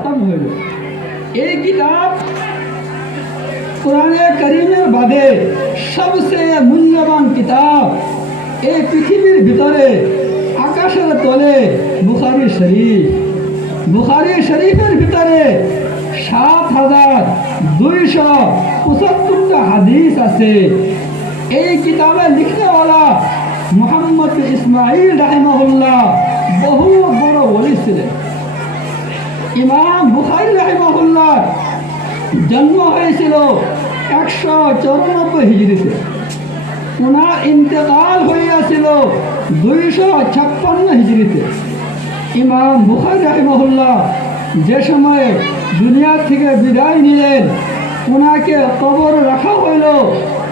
খতম হইল। এই কিতাব কোরআনে কারীমের বাদে সবচেয়ে মূল্যবান কিতাব এই পৃথিবীর ভিতরে আকাশের তলে বুখারী শরীফ। বুখারী শরীফের ভিতরে ৭,২৭৫টা হাদিস আছে। এই কিতাবে লিখনেওয়ালা মুহাম্মদ ইসমাইল রাহিমাহুল্লাহ বহু বড় ওলি ছিলেন। ইমাম বুখারী রাহিমাহুল্লাহ জন্ম হয়েছিল ১৯৪ হিজরিতে। ওনার ইন্তেকাল হইয়াছিল ২৫৬ হিজরিতে। ইমাম বুখারী রাহিমাহুল্লাহ যে সময়ে দুনিয়া থেকে বিদায় নিলেন, ওনাকে কবর রাখা হইল।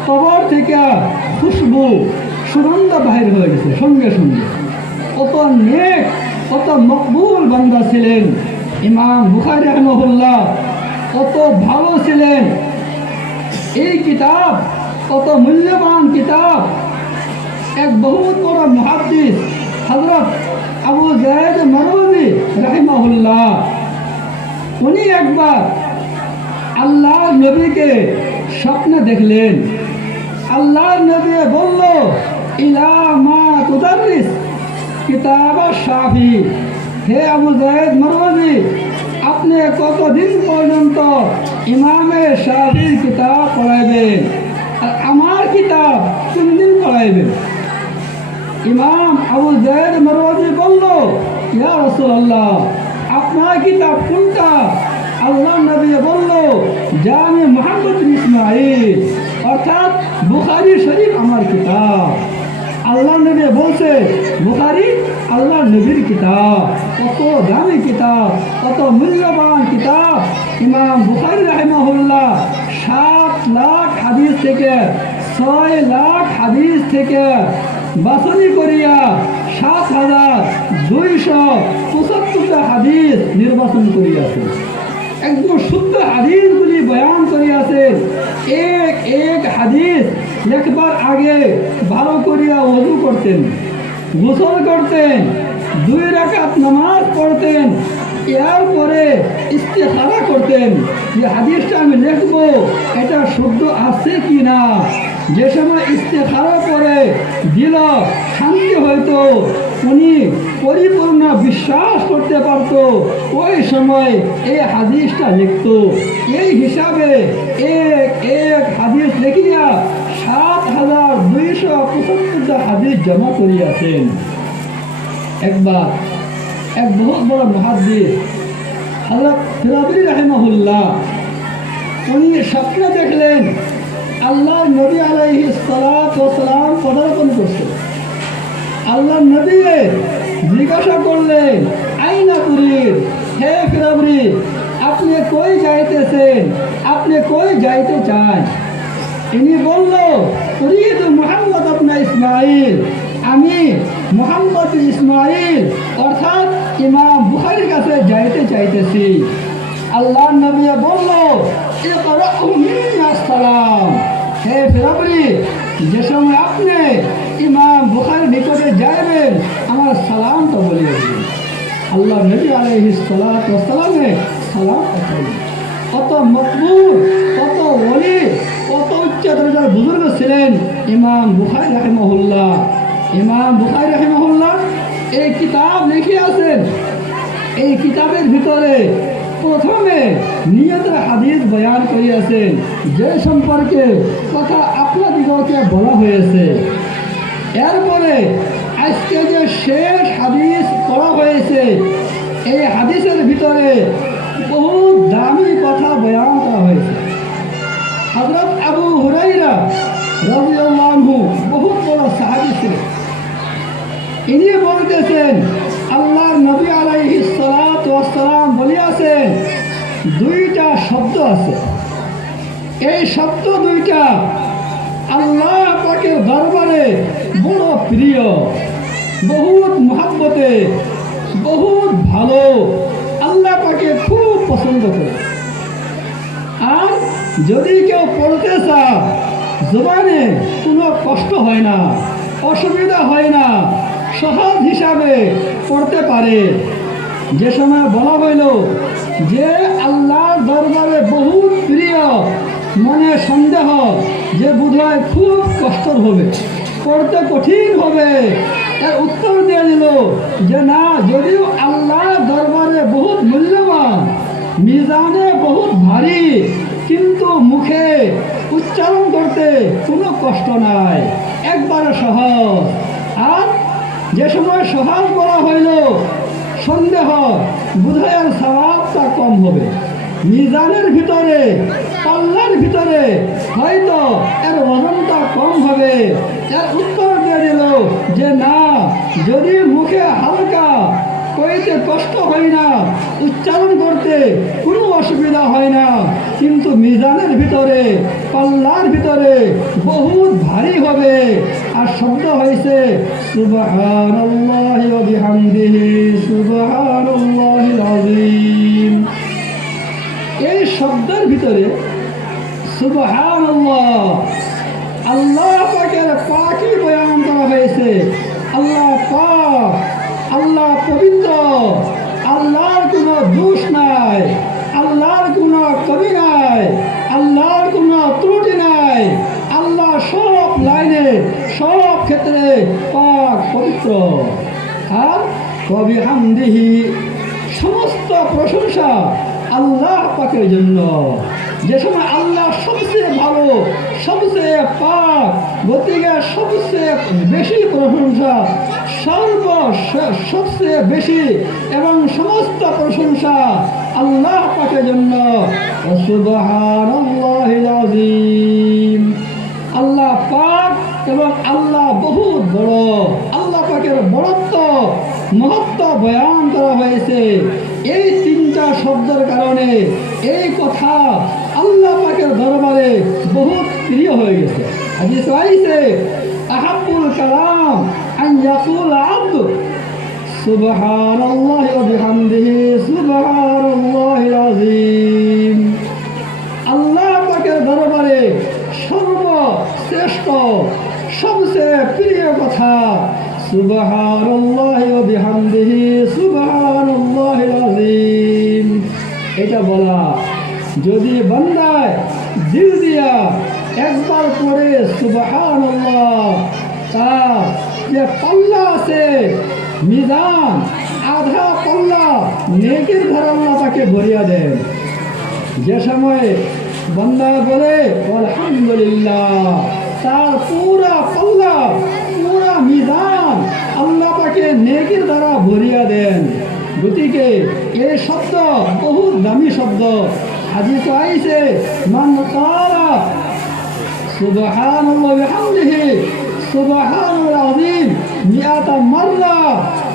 কবর থেকে খুশবু সুগন্ধ বাহির হয়ে গেছে সঙ্গে সঙ্গে। কত নেক, কত মকবুল বান্দা ছিলেন ইমাম বুখারী রাহিমাহুল্লাহ, কত ভালো ছিলেন। এই কিতাব কত মূল্যবান কিতাব। এক বহুত বড় মুহাদ্দিস হযরত আবু যায়েদ মারওয়াজি রাহিমাহুল্লাহ, উনি একবার আল্লাহর নবীকে স্বপ্নে দেখলেন। আল্লাহর নবী বলল, ইলা মা তুদাররিস কিতাব শাফি, হে আবু যায়েদ মারওয়াজি, আপনি কতদিন পর্যন্ত ইমামে শাফির কিতাব পড়াইবেন আর আমার কিতাব কোন দিন পড়াইবেন? ইমাম আবু যায়েদ মারওয়াজি বলল, ইয়া রাসূলুল্লাহ, আপনার কিতাব কোনটা? আল্লাহ নবী বলল, জামি মুহাম্মদ ইসমাইল, অর্থাৎ বুখারী শরীফ আমার কিতাব। আল্লাহ নবী বলছে বুখারী আল্লাহ নবীর কিতাব। কত দামি কিতাব, কত মূল্যবান কিতাব। ইমাম বুখারী রাহিমাহুল্লাহ ৭ লাখ হাদিস থেকে ৬ লাখ হাদিস থেকে বাছনি করিয়া ৭,২৭৫টা হাদিস নির্বাচন করিয়াছেন। একদম শুদ্ধ হাদিসগুলি বয়ান করিয়াছেন। এক এক হাদিস লেখবার আগে ভালো করিয়া ওযু করতেন, গোসল করতেন, 2 রাকাত নামাজ পড়তেন, এরপরে ইস্তেখারা করতেন যে হাদিসটা আমি লিখবো এটা শুদ্ধ আছে কি না। যে সময় ইস্তেখারা করে দিল শান্তি হইতো, উনি পরিপূর্ণ বিশ্বাস করতে পারত, ওই সময় এই হাদিসটা লিখত। এই হিসাবে এক এক হাদিস লিখিয়া ৭,২৭৫টা হাদিস জমা করিয়াছেন। একবার এক বহুত বড় মুহাদ্দিস হযরত ফিরাবী রাহিমাহুল্লাহ, উনি স্বপ্নে দেখলেন আল্লাহ নবী আলাইহিস সালাতু ওয়াস সালাম পদার্পণ করছে। আল্লাহ নবী জিজ্ঞাসা করলেন, আইনা তুরিদ, হে ফিরাবী, আপনি কই যাইতেছেন? আপনি কই যাইতে চান? ইনি বলল, তুরিদ মুহাম্মদ ইবনে ইসমাইল, আমি মুহাম্মদ ইসমাইল অর্থাৎ ইমাম বুখারীর কাছে যাইতে চাইতেছি। আল্লাহ নবী বলল, ইকরাউ মিন্নি আসসালাম, হে ফিরাবী, যে সময় আপনি ইমাম বুখারীর নিকটে যাইবেন আমার সালামটা বলিয়ে দিন। আল্লাহ নবী আলাইহিস সালাতু ওয়াস সালামে সালাম পাঠালেন। কত মকবুল, কত ওলি, কত উচ্চ দরজার বুজুর্গ ছিলেন ইমাম বুখারী রাহিমাহুল্লাহ। ইমাম বুখারী রাহিমাহুল্লাহ এই কিতাব লিখিয়াছেন। এই কিতাবের ভিতরে প্রথমে নিয়তের হাদিস বয়ান করিয়াছেন, যে সম্পর্কে কথা আপনাদিগকে বলা হয়েছে। এরপরে আজকে যে শেষ হাদিস পড়া হয়েছে, এই হাদিসের ভিতরে বহু দামি কথা বয়ান করা হয়েছে। হযরত আবু হুরায়রা রাদিয়াল্লাহু আনহু বহুত বড় সাহাবী ছিলেন। ইনি বলতেছেন আল্লাহর নবী আলাইহিস সালাতু ওয়াস সালাম বলিয়াছেন, 2টা শব্দ আছে। এই শব্দ 2টা আল্লাহ পাকের দরবারে বড় প্রিয়, বহুত মহব্বতে, বহুত ভালো, আল্লাহ পাকে খুব পছন্দ করে। আর যদি কেউ পড়তে চায়, জবানে কোনো কষ্ট হয় না, অসুবিধা হয় না, সহজ হিসাবে পড়তে পারে। যে সময় বলা হইল যে আল্লাহর দরবারে বহুত প্রিয়, মনে সন্দেহ যে বোধহয় খুব কষ্ট হবে, পড়তে কঠিন হবে, এর উত্তর দিয়ে দিল যে না, যদিও আল্লাহর দরবারে বহুত মূল্যবান, মিজানে বহুত ভারী, কিন্তু মুখে উচ্চারণ করতে কোনো কষ্ট নাই, একবারে সহজ। আর যে সময় সহজ বলা হইল সন্দেহ বোধহয় স্বভাবটা কম হবে, মিজানের ভিতরে পাল্লার ভিতরে হয়তো এর ওজনটা কম হবে, এর উত্তর দিয়ে দিল যে না, যদি মুখে হালকা, কইতে কষ্ট হয় না, উচ্চারণ করতে কোনো অসুবিধা হয় না, কিন্তু মিজানের ভিতরে পাল্লার ভিতরে বহুত ভারী হবে। আর শব্দ হয়েছে সুবহানাল্লাহি ওয়া বিহামদিহি সুবহানাল্লাহিল আযীম। এই শব্দের ভিতরে সুবহানাল্লাহ, আল্লাহ পাকের পাকি বয়ান করা হয়েছে। আল্লাহ পাক, আল্লাহ পবিত্র, আল্লাহর কোনো দোষ নাই, আল্লাহর কোনো কমি নাই, আল্লাহর কোনো ত্রুটি নাই, আল্লাহ সব লাইনে সব ক্ষেত্রে পাক পবিত্র। আর বিহামদিহি, সমস্ত প্রশংসা আল্লাহ পাকের জন্য। যে সময় আল্লাহ সবচেয়ে ভালো, সবচেয়ে পাক, গতিকে সবচেয়ে বেশি প্রশংসা, সবচেয়ে বেশি এবং সমস্ত প্রশংসা আল্লাহ পাকের জন্য। সুবহানাল্লাহিল আযীম। আল্লাহ পাক এবং আল্লাহ বহুত বড়, আল্লাহ পাকের বড়ত্ব মহত্ব বয়ান করা হয়েছে। এই তিনটা শব্দের কারণে এই কথা আল্লাহ পাকের দরবারে বহুত প্রিয় হয়ে গেছে। হাদিস আইছে আহাব্বুল কালাম আন ইয়াকুল আব্দ সুবহানাল্লাহি ওয়া বিহামদিহি সুবহানাল্লাহিল আযীম। আল্লাহ পাকের দরবারে সর্বশ্রেষ্ঠ, সবচেয়ে প্রিয় কথা সুবহানাল্লাহি ওয়া বিহামদিহি সুবহানাল্লাহিল আযীম। এটা বলা, যদি বান্দায় দিল দিয়া একবার পড়ে সুবহানাল্লাহ, তার যে পাল্লা আছে মিজান, আধা পাল্লা নেকির ধারা আল্লাহ তাকে ভরিয়া দেন। যে সময় বান্দা বলে আলহামদুলিল্লাহ, তার পুরা পাল্লা, পুরা মিজান আল্লাহ পাকে নেকির দ্বারা ভরিয়া দেন। গতিকে এই শব্দ বহুত দামি শব্দ। হাদিস আইছে মান ক্বালা সুবহানাল্লাহি ওয়া বিহামদিহি সুবহানাল আযীম মিআতা মাররা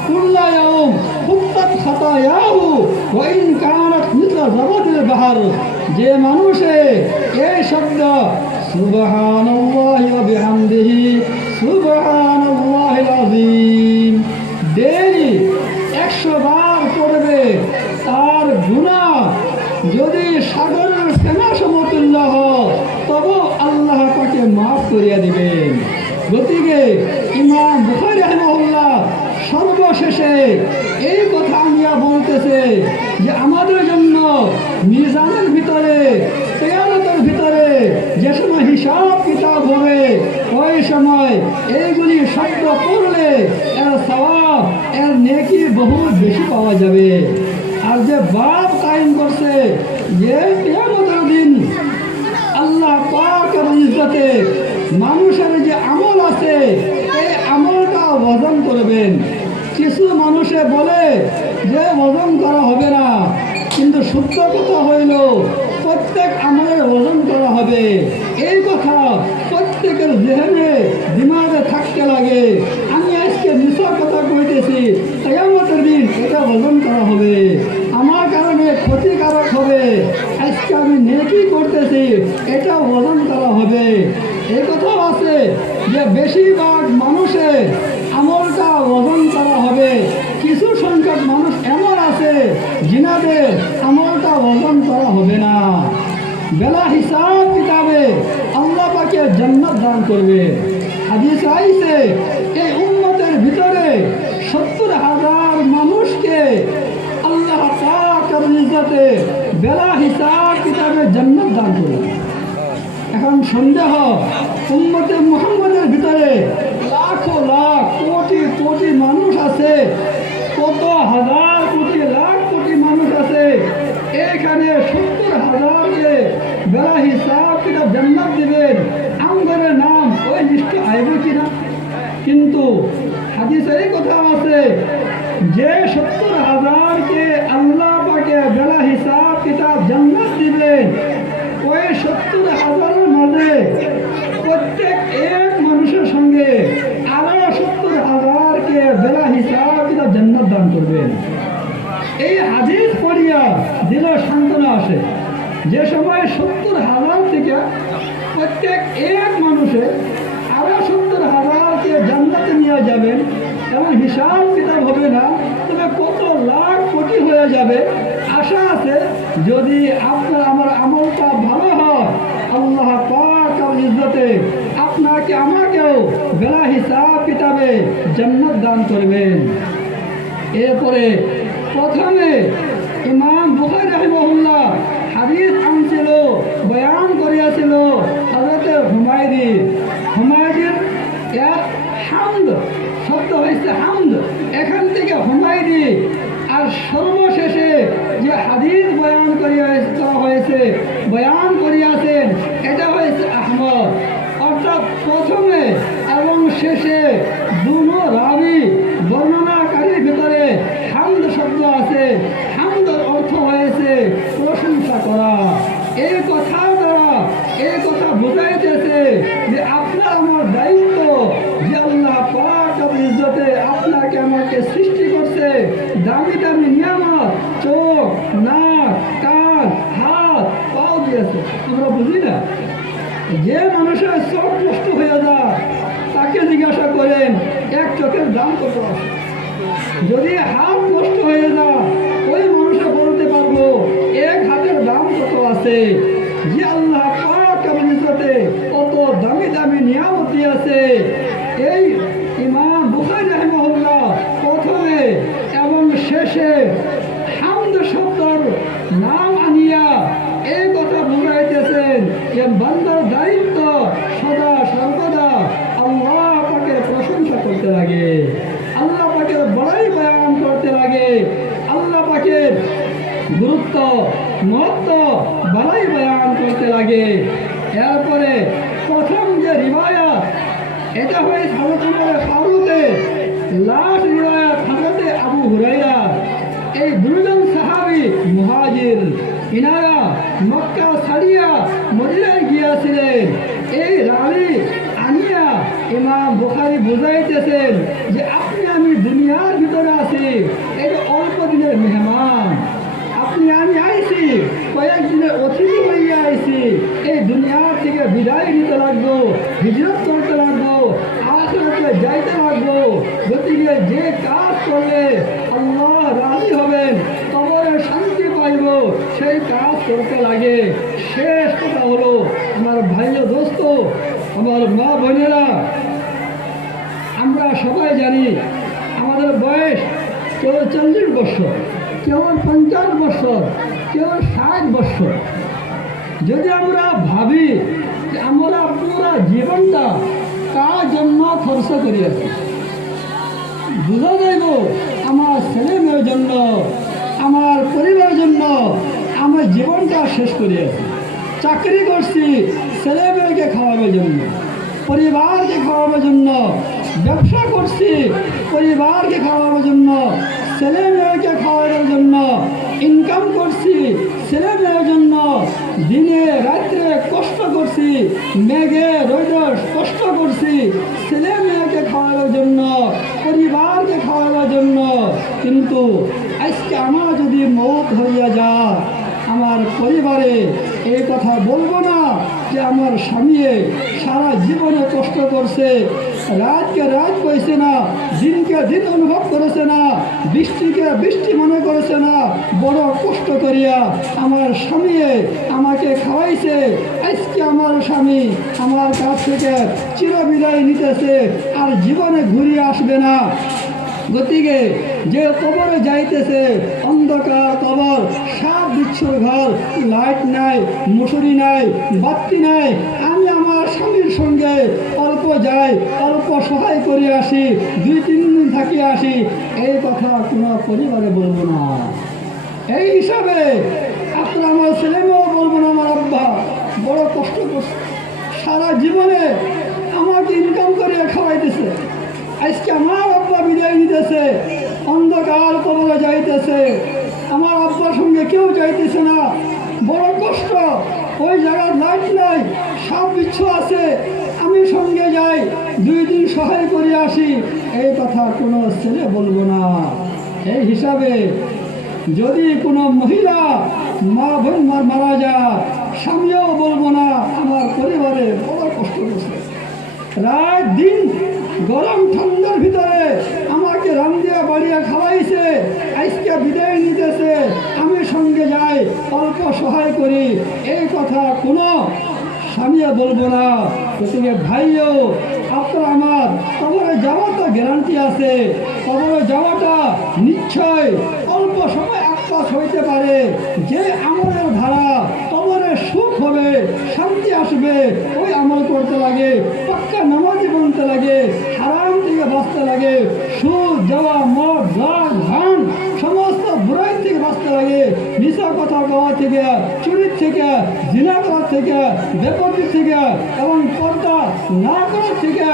কুল্লা ইয়াউম হুত্তাত খাতায়াহু ওয়া ইন কানাত মিসলা যাবাদিল বাহর। যে মানুষে এই শব্দ সুবহানাল্লাহি ওয়া বিহামদিহি সুবহানাল্লাহিল আযীম ডেইলি 100 বার পড়বে, তার গুনাহ যদি সাগরের ফেনা সমতুল্য হয় তবু আল্লাহ তাকে মাফ করিয়া দিবেন। গতিকে ইমাম বুখারী রাহিমাহুল্লাহ সর্বশেষে এই কথা আনিয়া বলতেছে যে আমাদের জন্য মিজানের ভিতরে, কিয়ামতের ভিতরে যে সময় হিসাব কিতাব হবে, ওই সময় এইগুলি শব্দ পড়লে এর সওয়াব, এর নেকি বহুত বেশি পাওয়া যাবে। আর যে বাপ কায়েম করছে যে কিয়ামতের দিন আল্লাহ পাকের ইজ্জতে মানুষের যে আমল আছে এই আমলটা ওজন করবেন। কিছু মানুষে বলে যে ওজন করা হবে না, কিন্তু সত্য কথা হইল প্রত্যেক আমলের ওজন করা হবে। এই কথা প্রত্যেকের জেহেনে দিমাগে থাকতে লাগে। আমি আজকে মিশা কথা কইতেছি, কিয়ামতের দিন এটা ওজন করা হবে, আমার কারণে ক্ষতিকারক হবে। আজকে আমি নেকি করতেছি, এটা ওজন করা হবে। এই কথাও আছে যে বেশিরভাগ মানুষের আমলটা ওজন করা হবে। কিছু সংখ্যক মানুষ এমন আছে যিনাদের আমলটা ওজন করা হবে না। বেলা হিসাব কিতাবে আল্লাহ পাকে জান্নাত দান করবে। হাদিস আইছে এই উম্মতের ভিতরে 70,000 মানুষকে ইজ্জতে বেলা হিসাব কিতাবে জান্নাত দান করবেন। এখন সন্দেহ, উম্মতে মুহাম্মদের ভিতরে লাখো লাখ কোটি কোটি মানুষ আছে, কত হাজার কোটি লাখ কোটি মানুষ আছে, এখানে 70,000-কে বেলা হিসাব কিতাব জান্নাত দিবেন, আমগরের নাম ওই লিস্টে আইবে কিনা? কিন্তু হাদিসে এই কথা আছে যে 70,000-কে আল্লাহ পাকে বেলা হিসাব কিতাব জান্নাত দিবেন, ওই 70,000-এর মাঝে প্রত্যেক এক মানুষের সঙ্গে আরো 70,000-কে বেলা হিসাব কিতাব জান্নাত দান করবেন। এই হাদিস পড়িয়া দিল সান্ত্বনা আসে, যে সময় 70,000 থেকে প্রত্যেক এক মানুষে আরো 70,000-কে জান্নাতে নিয়ে যাবেন, এবং হিসাব কিতাব হবে না, তবে কত লাখ কোটি হয়ে যাবে। আশা আছে যদি আপনার আমার আমলটা ভালো হয়, আল্লাহ পাক আর ইজ্জতে আপনাকে আমাকেও বেলা হিসাব কিতাবে জান্নাত দান করবেন। এরপরে প্রথমে ইমাম বুখারী রাহিমাহুল্লাহ হাদিস আনছিল, বয়ান করিয়াছিল হযরত হুমায়দির এক হামদ শব্দ হয়েছে, হামদ এখান থেকে হুমায়দি। আর সর্বশেষে যে হাদিস বয়ান করা হয়েছে, বয়ান করিয়াছেন, এটা হয়েছে আহমদ। অর্থাৎ প্রথমে এবং শেষে দুনো রাবি বর্ণনাকারীর ভিতরে হামদ শব্দ আছে। হামদের অর্থ হয়েছে প্রশংসা করা। এই কথা দ্বারা এই কথা বোঝাইতেছে যে আপনার আমার দায়িত্ব, যে আল্লাহ পাক রব্বুল ইজ্জতে আপনাকে আমাকে সৃষ্টি করছে, দামি দামি নিয়ামত, চোখ, নাক, কান, হাত, পাও দিয়েছে। আমরা বুঝি না, যে মানুষের চোখ নষ্ট হয়ে যায় তাকে জিজ্ঞাসা করেন এক চোখের দাম কত আছে। যদি হাত নষ্ট হয়ে যায় ওই মানুষে বলতে পারবো এক হাতের দাম কত আছে। যে আল্লাহ পাক রব্বুল ইজ্জতে কত দামি দামি নিয়ামত দিয়েছে। এই ইমাম বুখারী রাহিমাহুল্লাহ প্রথমে এবং শেষে হামদ শব্দর নাম আনিয়া এই কথা বুঝাইতেছেন যে বান্দার দায়িত্ব সদা সর্বদা আল্লাহ পাকের প্রশংসা করতে লাগে, আল্লাহ পাকের বড়াই বয়ান করতে লাগে, আল্লাহ পাকের গুরুত্ব মহত্ব বড়াই বয়ান করতে লাগে। এরপরে প্রথম যে রিওয়ায়াত, এটা হয়ে হযরত উমর ফারুকের লাস্ট রিওয়ায়াত হযরত আবু হুরায়রা। এই দুজন সাহাবী মুহাজির, ইনারা মক্কা ছাড়িয়া মদিনায় গিয়াছিলেন। এই রালি আনিয়া ইমাম বুখারী বুঝাইতেছেন যে আপনি আমি দুনিয়ার ভিতরে আছি, এটা অল্প দিনের মেহমান, আপনি আমি আইছি কয়েকদিনের অতিথি হইয়া আইছি, এই দুনিয়ার থেকে বিদায় নিতে লাগবো, হিজরত করতে লাগবো, আখিরাতে যাইতে লাগবো। গতিকে যে কাজ করলে আল্লাহ রাজি হবেন, কবরে শান্তি পাইব, সেই কাজ করতে লাগে। শেষ কথা হলো আমার ভাই ও দোস্ত, আমার মা বোনেরা, আমরা সবাই জানি আমাদের বয়স কেউ 40 বছর, কেউ 50 বছর, কেউ 60 বছর। যদি আমরা ভাবি যে আমরা পুরো জীবনটা কার জন্য খরচ করিয়াছি, বুঝা যাইব আমার ছেলে মেয়ের জন্য, আমার পরিবারের জন্য আমার জীবনটা শেষ করিয়াছি। চাকরি করছি ছেলে মেয়েকে খাওয়াবার জন্য, পরিবারকে খাওয়াবার জন্য, ব্যবসা করছি পরিবারকে খাওয়াবার জন্য, ছেলে মেয়েকে খাওয়াবার জন্য, ইনকাম করছি ছেলে মেয়ের জন্য, দিনে রাত্রে কষ্ট করছি, মেঘে রোদে কষ্ট করছি ছেলে মেয়েকে খাওয়াবার জন্য, পরিবারকে খাওয়াবার জন্য। কিন্তু আজকে আমার যদি মৌত হইয়া যায়, আমার পরিবারে এই কথা বলবো না যে আমার স্বামী সারা জীবনে কষ্ট করছে, রাতকে রাত পাইছে না, দিনকে দিন অনুভব করেছে না, বৃষ্টিকে বৃষ্টি মনে করেছে না, বড় কষ্ট করিয়া আমার স্বামী আমাকে খাওয়াইছে। আজকে আমার স্বামী আমার কাছ থেকে চিরবিদায় নিতেছে, আর জীবনে ঘুরিয়ে আসবে না। গতিকে যে কবরে যাইতেছে, অন্ধকার কবর, 7 বিচ্ছুর ঘর, লাইট নাই, মশুরি নাই, বাতি নাই, আমি আমার স্বামীর সঙ্গে অল্প যাই, অল্প সহায় করে আসি, 2-3 দিন থাকিয়ে আসি, এই কথা কোনো পরিবারে বলবো না। এই হিসাবে আপনার আমার ছেলেমেয়েও বলবো না আমার আব্বা বড় কষ্ট করছে, সারা জীবনে আমাকে ইনকাম করে খাওয়াইতেছে, আজকে আমার আব্বা বিদায় নিতেছে, অন্ধকার কবরে যাইতেছে, আমার আব্বার সঙ্গে কেউ যাইতেছে না, বড় কষ্ট, ওই জায়গার লাইট নাই, সাপ বিচ্ছু আছে, আমি সঙ্গে যাই, 2 দিন সহায় করে আসি, এই কথা কোনো ছেলে বলবো না। এই হিসাবে যদি কোনো মহিলা মা বোন মারা যায়, স্বামীও বলবো না, আমার পরিবারে বড় কষ্ট করছে, রাত দিন গরম ঠান্ডার ভিতরে আমাকে রান্ধিয়া বাড়িয়া খাওয়াইছে, আজকে বিদায় নিতেছে, আমি সঙ্গে যাই, অল্প সহায় করি, এই কথা কোনো স্বামীও বলবো না। গতিকে ভাইও আপনার আমার কবরে যাওয়াটা গ্যারান্টি আছে, কবরে যাওয়াটা নিশ্চয় অল্প সময় একপাশ হইতে পারে, যে আমলের ধারা কবরে সুখ হবে, শান্তি আসবে, ওই আমল করতে লাগে, পাক্কা নামাজি বলতে লাগে, হারাম থেকে বাঁচতে লাগে, সুদ যাওয়া মদ গান ভান সমস্ত বুড়াই থেকে বাঁচতে লাগে, মিশা কথা গাওয়া থেকে, চুরির থেকে, জিনা করার থেকে, বেপরদির থেকে এবং পর্দা না করার থেকে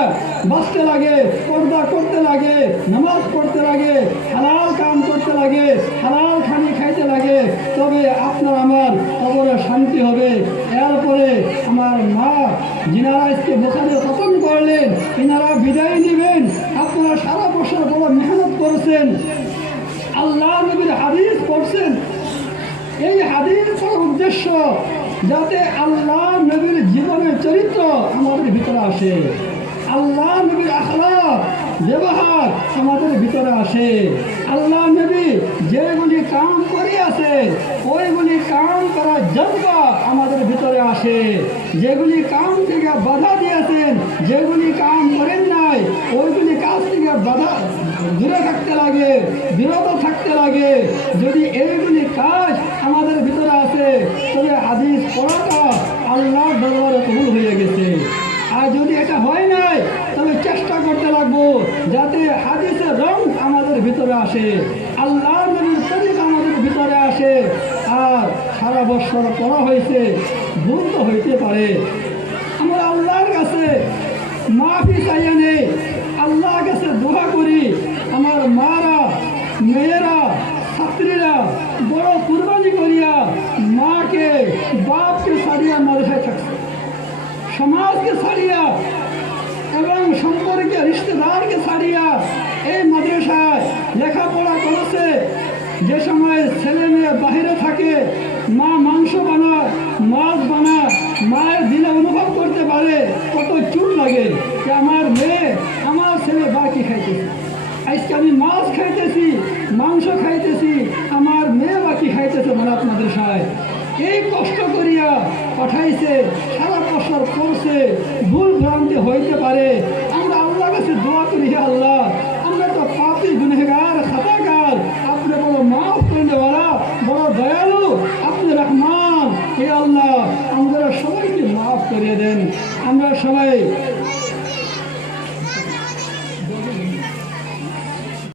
বাঁচতে লাগে, পর্দা করতে লাগে, নামাজ পড়তে লাগে, হালাল কাম করতে লাগে, হালাল খানি খাইতে লাগে, তবে আপনার আমার কবরে শান্তি হবে। এরপরে আমার মা যিনারা আজকে বোখারে খতম করলেন, তিনারা বিদায় নেবেন, আপনারা সারা বছর বড় মেহনত করেছেন, আল্লাহ নবীর হাদিস পড়ছেন, এই হাদিস পড়ার উদ্দেশ্য যাতে আল্লাহ নবীর জীবনের চরিত্র আমাদের ভিতরে আসে, আল্লাহ নবীর আখলাক ব্যবহার আমাদের ভিতরে আসে, আল্লাহ নবী যেগুলি কাম করিয়াছে ওইগুলি কাম করার জজ্বা আমাদের ভিতরে আসে, যেগুলি কাম থেকে বাধা দিয়েছেন, যেগুলি কাম করেন নাই ওইগুলি কাজ থেকে বাধা দূরে থাকতে লাগে, বিরত থাকতে লাগে। যদি এইগুলি কাজ আমাদের ভিতরে আসে তবে হাদিস পড়াটা আল্লাহর দরবারে কবুল হয়ে গেছে। আর যদি এটা হয় নাই তবে চেষ্টা করতে লাগবো যাতে হাদিসের রং আমাদের ভিতরে আসে, আল্লাহ নবীর তরিকা আমাদের ভিতরে আসে। আর সারা বছর পড়া হয়েছে, ভুল তো হইতে পারে, আমরা আল্লাহর কাছে মাফি চাইয়া নেই, আল্লাহর কাছে দোয়া করি। আমার মারা, মেয়েরা, ছাত্রীরা বড় কুরবানি করিয়া মাকে বাপকে ছাড়িয়া মাদ্রাসায় থাকছে, সমাজকে ছাড়িয়া এবং সম্পর্কে রিশতেদারকে ছাড়িয়া এই মাদ্রাসায় লেখাপড়া করেছে। যে সময় ছেলে মেয়ে বাহিরে থাকে, মা মাংস বানায়, মাছ বানায়, মায়ের দিলে অনুভব করতে পারে কত চুল লাগে যে আমার মেয়ে, আমার ছেলে বাকি খাইতেছে, আজকে আমি মাছ খাইতেছি, মাংস খাইতেছি, আমার মেয়ে বাকি খাইতেছে ভারত মাদ্রাসায়। এই কষ্ট করিয়া পাঠাইছে, সারা বছর করছে, ভুল ভ্রান্তি হইতে পারে, আমরা আল্লাহর কাছে দোয়া করি, আল্লাহ